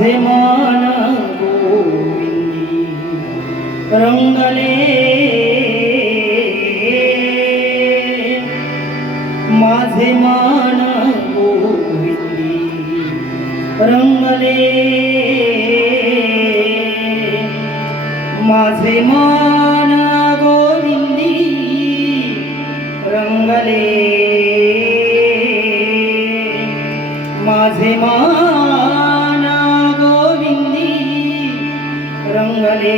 વિમાન ગોવિંદી રંગલે માધે માન ગોવિંદી રંગલે માધે માન रंगले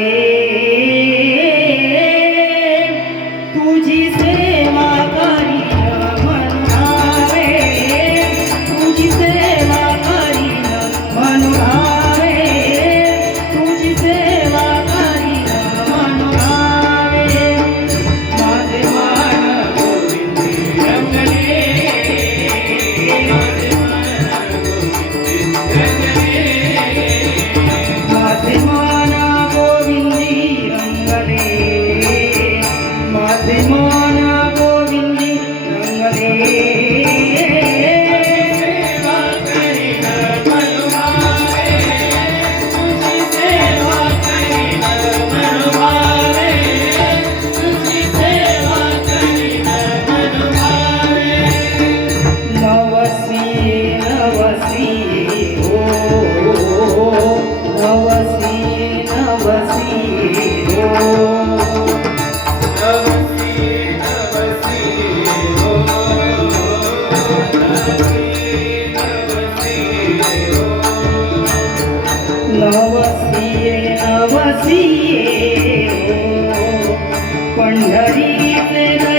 तुझी सेवा करी म्हणून तुझी सेवा करी तुझी सेवा करी म्हणून माझे मान Hacemos पंढरीचे दैवता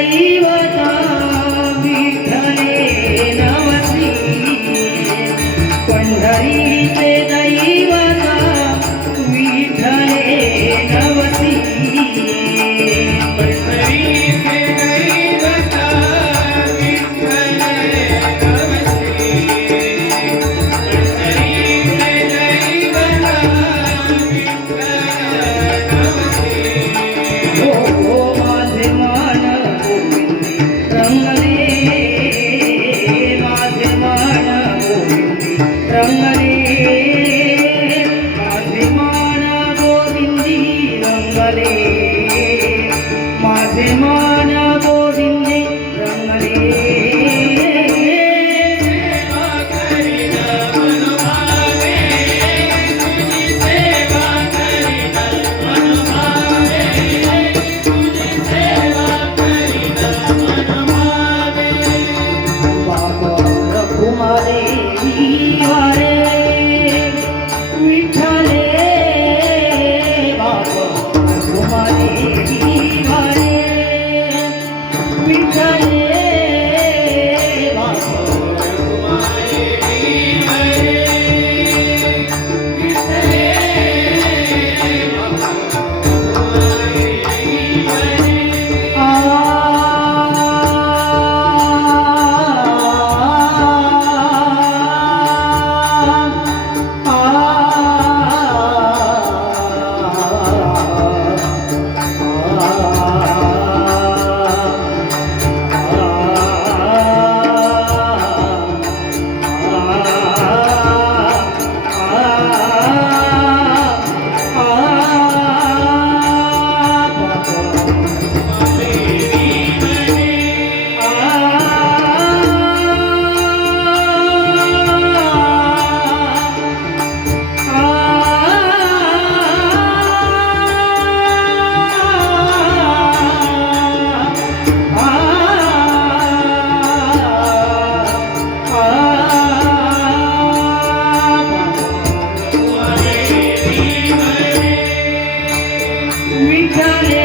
ബ്രഹ്മണ ഗോവിന്ദ ബ്രഹ്മണേ come in.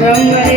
人们。